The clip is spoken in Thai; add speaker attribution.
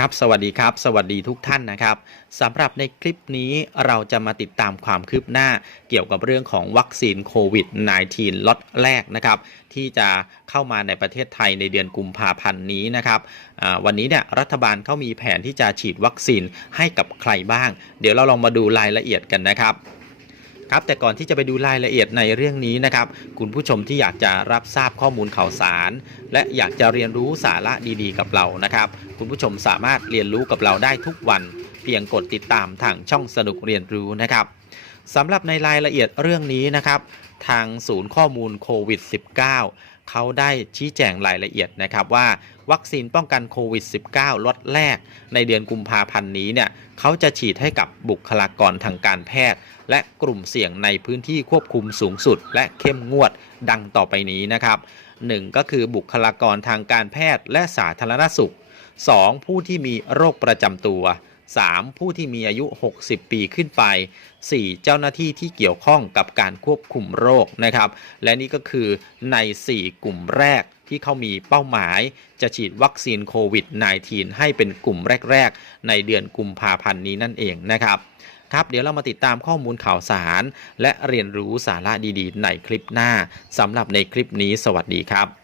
Speaker 1: ครับสวัสดีครับ สวัสดีทุกท่านนะครับสำหรับในคลิปนี้เราจะมาติดตามความคืบหน้าเกี่ยวกับเรื่องของวัคซีนโควิด -19 ล็อตแรกนะครับ ที่จะเข้ามาในประเทศไทยในเดือนกุมภาพันธ์นี้นะครับวันนี้เนี่ยรัฐบาลเขามีแผนที่จะฉีดวัคซีนให้กับใครบ้าง เดี๋ยวเราลองมาดูรายละเอียดกันนะครับ ครับแต่ก่อนที่จะไปดูรายละเอียดในเรื่องนี้นะครับ คุณผู้ชมที่อยากจะรับทราบข้อมูลข่าวสาร และอยากจะเรียนรู้สาระดีๆ กับเรานะครับ คุณผู้ชมสามารถเรียนรู้กับเราได้ทุกวัน เพียงกดติดตามทางช่องสนุกเรียนรู้นะครับสำหรับในรายละเอียดเรื่องนี้นะครับ ทางศูนย์ข้อมูลโควิด -19 เขาได้ชี้แจงรายละเอียดนะครับว่าวัคซีนป้องกันโควิด -19 ล็อตแรก ในเดือนกุมภาพันธ์นี้เนี่ยเขาจะฉีดให้กับบุคลากรทางการแพทย์ และกลุ่มเสี่ยงในพื้นที่ควบคุมสูงสุด และเข้มงวดดังต่อไปนี้นะครับ 1. ก็คือบุคลากรทางการแพทย์และสาธารณสุข 2. ผู้ที่มีโรคประจำตัว 3. ผู้ที่มีอายุ 60 ปีขึ้นไป 4. เจ้าหน้าที่ที่เกี่ยวข้องกับการควบคุมโรคนะครับ และนี่ก็คือใน 4 กลุ่มแรกที่เขามีเป้าหมาย จะฉีดวัคซีนโควิด -19 ให้เป็นกลุ่มแรก ๆ ในเดือนกุมภาพันธ์นี้นั่นเองนะครับ ครับเดี๋ยวเรามาติดตามข้อมูลข่าวสาร และเรียนรู้สาระดีๆ ในคลิปหน้าสำหรับในคลิปนี้ สวัสดีครับ